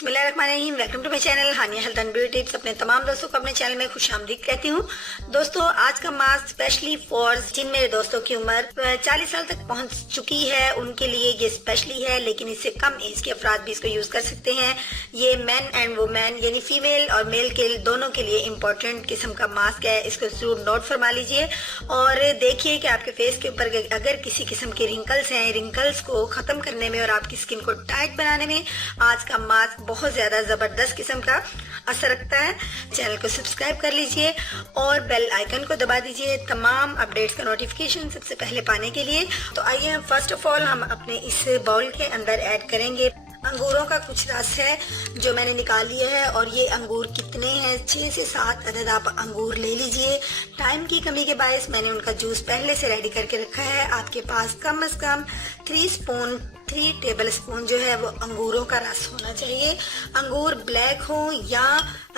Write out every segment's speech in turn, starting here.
बिस्मिल्लाहिर्रहमानिर्रहीम। Welcome to my channel Hania health and beauty tips. अपने तमाम दोस्तों को अपने चैनल में खुशामदीद कहती हूँ। दोस्तों, आज का मास्क स्पेशली फॉर जिन मेरे दोस्तों की उम्र 40 साल तक पहुंच चुकी है उनके लिए ये स्पेशली है, लेकिन इससे कम एज के अफराद भी इसको यूज कर सकते हैं। ये मैन एंड वुमेन यानी फीमेल और मेल के दोनों के लिए इम्पोर्टेंट किस्म का मास्क है। इसको जरूर नोट फरमा लीजिए और देखिए कि आपके फेस के ऊपर अगर किसी किस्म के रिंकल्स हैं, रिंकल्स को खत्म करने में और आपकी स्किन को टाइट बनाने में आज का मास्क बहुत ज्यादा जबरदस्त किस्म का असर रखता है। चैनल को सब्सक्राइब कर लीजिए और बेल आइकन को दबा दीजिए तमाम अपडेट्स का नोटिफिकेशन सबसे पहले पाने के लिए। तो आइए हम फर्स्ट ऑफ ऑल हम अपने इस बाउल के अंदर ऐड करेंगे अंगूरों का कुछ रस है जो मैंने निकाल लिया है। और ये अंगूर कितने हैं, 6 से 7 अदद आप अंगूर ले लीजिए। टाइम की कमी के बायस मैंने उनका जूस पहले से रेडी करके रखा है। आपके पास कम से कम 3 टेबल स्पून जो है वो अंगूरों का रस होना चाहिए। अंगूर ब्लैक हो या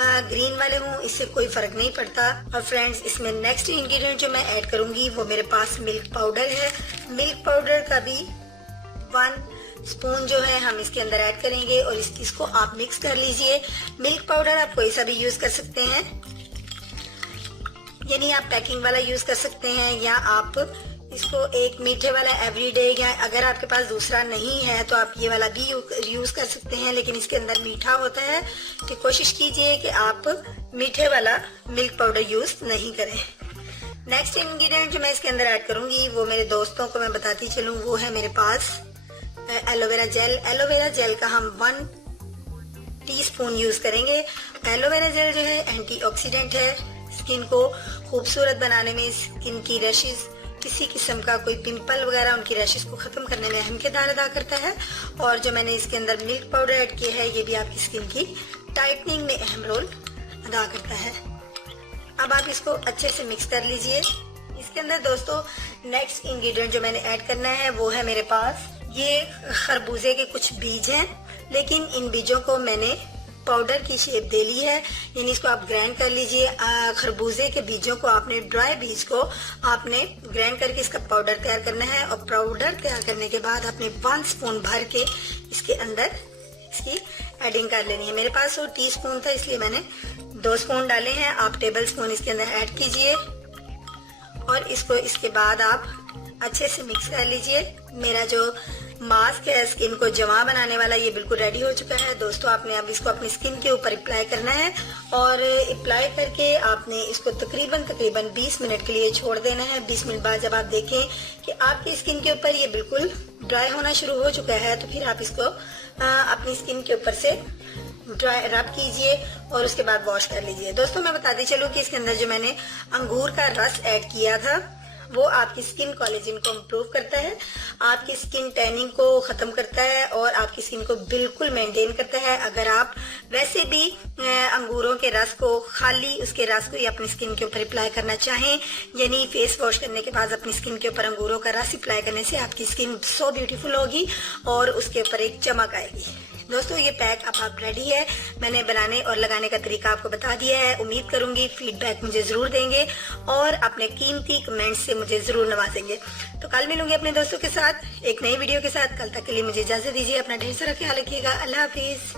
ग्रीन वाले हो, इससे कोई फर्क नहीं पड़ता। और फ्रेंड्स, इसमें नेक्स्ट इंग्रेडिएंट जो मैं ऐड करूंगी वो मेरे पास मिल्क पाउडर है। मिल्क पाउडर का भी 1 स्पून जो है हम इसके अंदर ऐड करेंगे और इसको आप मिक्स कर लीजिए। मिल्क पाउडर आप कोई सा भी यूज कर सकते हैं, यानी आप पैकिंग वाला यूज कर सकते हैं या आप इसको एक मीठे वाला एवरीडे, या अगर आपके पास दूसरा नहीं है तो आप ये वाला भी यूज कर सकते हैं, लेकिन इसके अंदर मीठा होता है तो कोशिश कीजिए कि आप मीठे वाला मिल्क पाउडर यूज नहीं करें। नेक्स्ट इंग्रेडिएंट जो मैं इसके अंदर ऐड करूंगी वो मेरे दोस्तों को मैं बताती चलूं, वो है मेरे पास एलोवेरा जेल। एलोवेरा जेल का हम 1 टीस्पून यूज करेंगे। एलोवेरा जेल जो है एंटीऑक्सीडेंट है, स्किन को खूबसूरत बनाने में, स्किन की रैशेज, किसी किस्म का कोई पिंपल वगैरह उनकी रैशेज को खत्म करने में अहम किरदार अदा करता है। और जो मैंने इसके अंदर मिल्क पाउडर ऐड किया है ये भी आपकी स्किन की टाइटनिंग में अहम रोल अदा करता है। अब आप इसको अच्छे से मिक्स कर लीजिए। इसके अंदर दोस्तों नेक्स्ट इंग्रेडिएंट जो मैंने ऐड करना है वो है मेरे पास ये खरबूजे के कुछ बीज हैं, लेकिन इन बीजों को मैंने पाउडर की शेप दे ली है, यानी इसको आप ग्राइंड कर लीजिए। खरबूजे के बीजों को आपने, ड्राई बीज को आपने ग्राइंड करके इसका पाउडर तैयार करना है। और पाउडर तैयार करने के बाद आपने 1 स्पून भर के इसके अंदर इसकी एडिंग कर लेनी है। मेरे पास 1 टीस्पून था इसलिए मैंने 2 स्पून डाले हैं। आप टेबल स्पून इसके अंदर ऐड कीजिए और इसको इसके बाद आप अच्छे से मिक्स कर लीजिए। मेरा जो मास्क है स्किन को जमा बनाने वाला ये बिल्कुल रेडी हो चुका है। दोस्तों, आपने अब इसको अपनी स्किन के ऊपर अप्लाई करना है और अप्लाई करके आपने इसको तकरीबन 20 मिनट के लिए छोड़ देना है। 20 मिनट बाद जब आप देखें कि आपकी स्किन के ऊपर ये बिल्कुल ड्राई होना शुरू हो चुका है तो फिर आप इसको अपनी स्किन के ऊपर से ड्राई रब कीजिए और उसके बाद वॉश कर लीजिए। दोस्तों, मैं बताती चलूं कि इसके अंदर जो मैंने अंगूर का रस ऐड किया था वो आपकी स्किन कोलेजन को इम्प्रूव करता है, आपकी स्किन टैनिंग को खत्म करता है और आपकी स्किन को बिल्कुल मेंटेन करता है। अगर आप वैसे भी अंगूरों के रस को, खाली उसके रस को ही अपनी स्किन के ऊपर अप्लाई करना चाहें, यानी फेस वॉश करने के बाद अपनी स्किन के ऊपर अंगूरों का रस अप्लाई करने से आपकी स्किन सो ब्यूटीफुल होगी और उसके ऊपर एक चमक आएगी। दोस्तों, ये पैक अब आप रेडी है। मैंने बनाने और लगाने का तरीका आपको बता दिया है। उम्मीद करूंगी फीडबैक मुझे जरूर देंगे और अपने कीमती कमेंट्स से मुझे जरूर नवाजेंगे। तो कल मिलूंगी अपने दोस्तों के साथ एक नई वीडियो के साथ। कल तक के लिए मुझे इजाजत दीजिए। अपना ढेर सारा ख्याल रखिएगा। अल्लाह हाफिज।